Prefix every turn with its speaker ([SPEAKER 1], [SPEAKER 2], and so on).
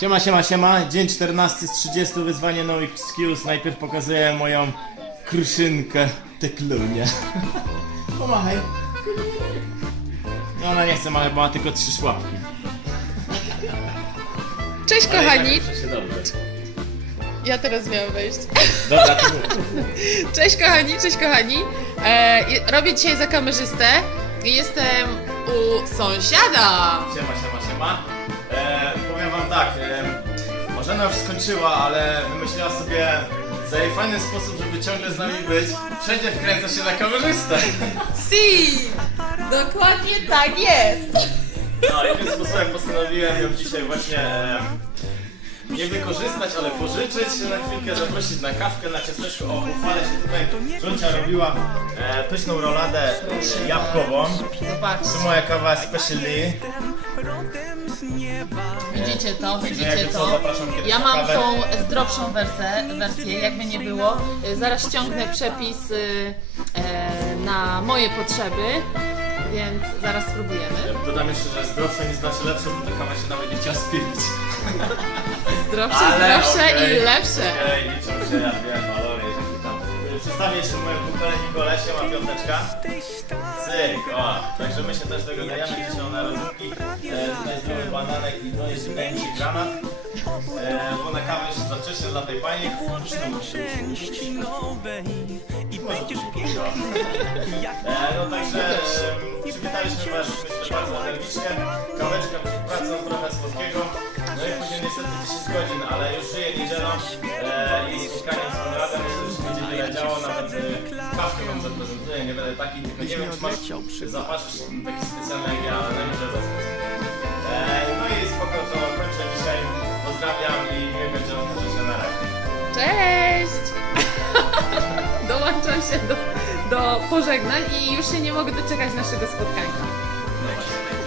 [SPEAKER 1] Siema, siema, siema. Dzień 14 z 30, wyzwanie no excuse. Najpierw pokazuję moją kruszynkę teklunię. Pomachaj. No ona nie chce machać, bo ma tylko trzy szłapki.
[SPEAKER 2] Cześć
[SPEAKER 1] Ale i tak
[SPEAKER 2] kochani!
[SPEAKER 1] się dobrze.
[SPEAKER 2] Ja teraz miałam wejść.
[SPEAKER 1] Dobra, to mów.
[SPEAKER 2] Cześć kochani, cześć kochani. E, i- robię dzisiaj za kamerzystę. i Jestem u sąsiada.
[SPEAKER 1] Siema, siema, siema. E, wam tak, e, Marzena już skończyła, ale wymyśliła sobie za jej fajny sposób, żeby ciągle z nami być. Wszędzie wkręca się na kamerzystę.
[SPEAKER 2] Si! Dokładnie tak jest.
[SPEAKER 1] No i tym sposobem postanowiłem ją dzisiaj właśnie e, nie wykorzystać, ale pożyczyć na chwilkę, zaprosić na kawkę, na ciasteczko. O, pochwalę się tutaj. Żoncia robiła e, pyszną roladę jabłkową.
[SPEAKER 2] Zobaczcie.
[SPEAKER 1] Tu moja kawa specialty.
[SPEAKER 2] Widzicie to, widzicie to. Ja mam tą zdrowszą wersję, wersję, jakby nie było. Zaraz ściągnę przepis y, e, na moje potrzeby, więc zaraz spróbujemy.
[SPEAKER 1] Dodam jeszcze, że zdrowsze nie znaczy lepsze, bo ta kawa się nawet nie chciała spić.
[SPEAKER 2] Zdrowsze,
[SPEAKER 1] Ale
[SPEAKER 2] zdrowsze
[SPEAKER 1] okej.
[SPEAKER 2] i lepsze.
[SPEAKER 1] Okej, liczą się, ja wiem, tam. Przedstawię jeszcze moją kumpelę Nikolę, ma piąteczka. Cyk, o, także my się też dogadujemy dzisiaj o narodzinki. E, tutaj zdrowy bananek i to jest się granat. E, bo na kawę jeszcze za wcześnie dla tej pani. Zresztą może to się kupiła. E, no także e, przywitaliśmy was myślę bardzo energicznie. Kaweczka przed pracą, trochę słodkiego. No i później niestety 10 godzin, ale już żyje niedzielą e, i spotkaniem z Konradem myślę, że będzie wiele działo. Nawet e, kawkę wam zaprezentuję, nie będę taki, tylko nie wiem czy masz zapatrzysz taki specjalny jak ja, ale najwyżej zacznę. E, no i spoko, to kończę dzisiaj. Pozdrawiam i miłego dzieła życzę na razie.
[SPEAKER 2] Cześć! Dołączam się do, do pożegnań i już się nie mogę doczekać naszego spotkania.
[SPEAKER 1] No.